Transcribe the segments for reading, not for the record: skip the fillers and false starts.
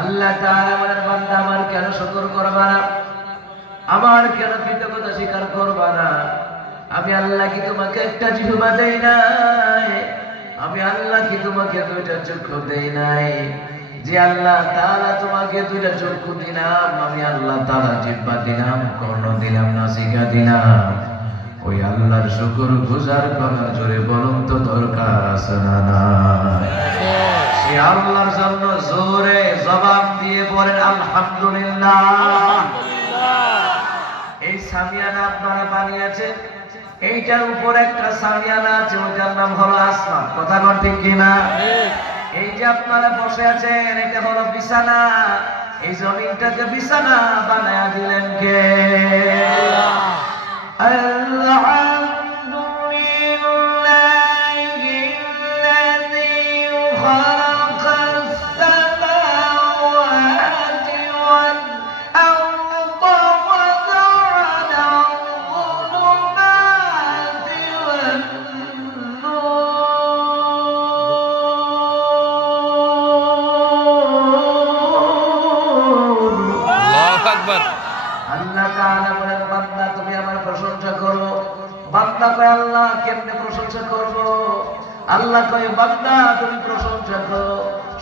আল্লাহ তাআলা বলেন, বান্দা আমার কেন শুকর করবা না, আমার কেন কৃতজ্ঞতা স্বীকার করবা না? আমি আল্লাহ কি তোমাকে একটা জিহ্বা দেই নাই? আমি আল্লাহ কি তোমাকে দুইটা চক্ষু দেই নাই? যে আল্লাহ তাআলা তোমাকে দুইটা চক্ষু দিলাম, আমি আল্লাহ তাআলা জিহ্বা দিলাম, কর্ণ দিলাম, নাসিকা দিলাম, ওই আল্লাহর শুকর গুজার করার জোরে বলুন তো দরকার আছে না? সে আল্লাহর জন্য জোরে জবাব দিয়ে বলেন আলহামদুলিল্লাহ। এই সামিয়ানা আপনারা বানিয়েছেন, এইটার উপর একটা সামিয়ানা আছে, ওইটার নাম হলো আসমান। কথা বল ঠিক কিনা? এই যে আপনারা বসে আছেন, এটা হলো বিছানা। এই জমিনটাকে বিছানা বানায়া দিলেন কে? আল্লাহ। আল্লাহ তাআলা বলেন, বান্দা তুমি আমার প্রশংসা করো। বান্দা কয়, আল্লাহ কেমনে প্রশংসা করব? আল্লাহ কয়, বান্দা তুমি প্রশংসা করো।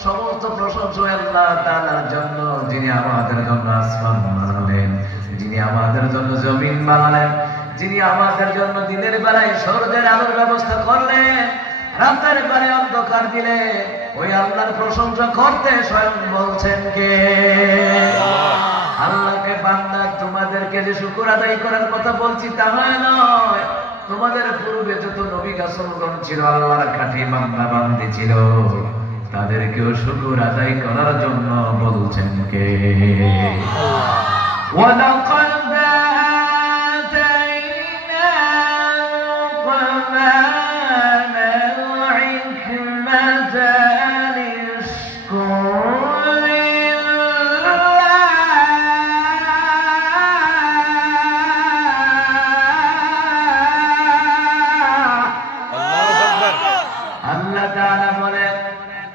সমস্ত প্রশংসা আল্লাহ তাআলার জন্য, যিনি আমাদের জন্য আসমান বানালেন, যিনি আমাদের জন্য জমিন বানালেন, যিনি আমাদের জন্য দিনের বেলায় সূর্যের আলোর ব্যবস্থা করলেন, রাতের বেলায় অন্ধকার দিলে। ওই আল্লাহর প্রশংসা করতে স্বয়ং বলছেন কে? আল্লাহকে বান্দা তোমাদেরকে যে শুকর আদায় করার কথা বলছি তা নয়। তোমাদের পূর্বে যত নবী রাসূলগণ ছিল, আল্লাহর খাঁটি বান্দা বান্দী ছিল, তাদেরকেও শুকর আদায় করার জন্য বলছেন কে? ওয়ালাকা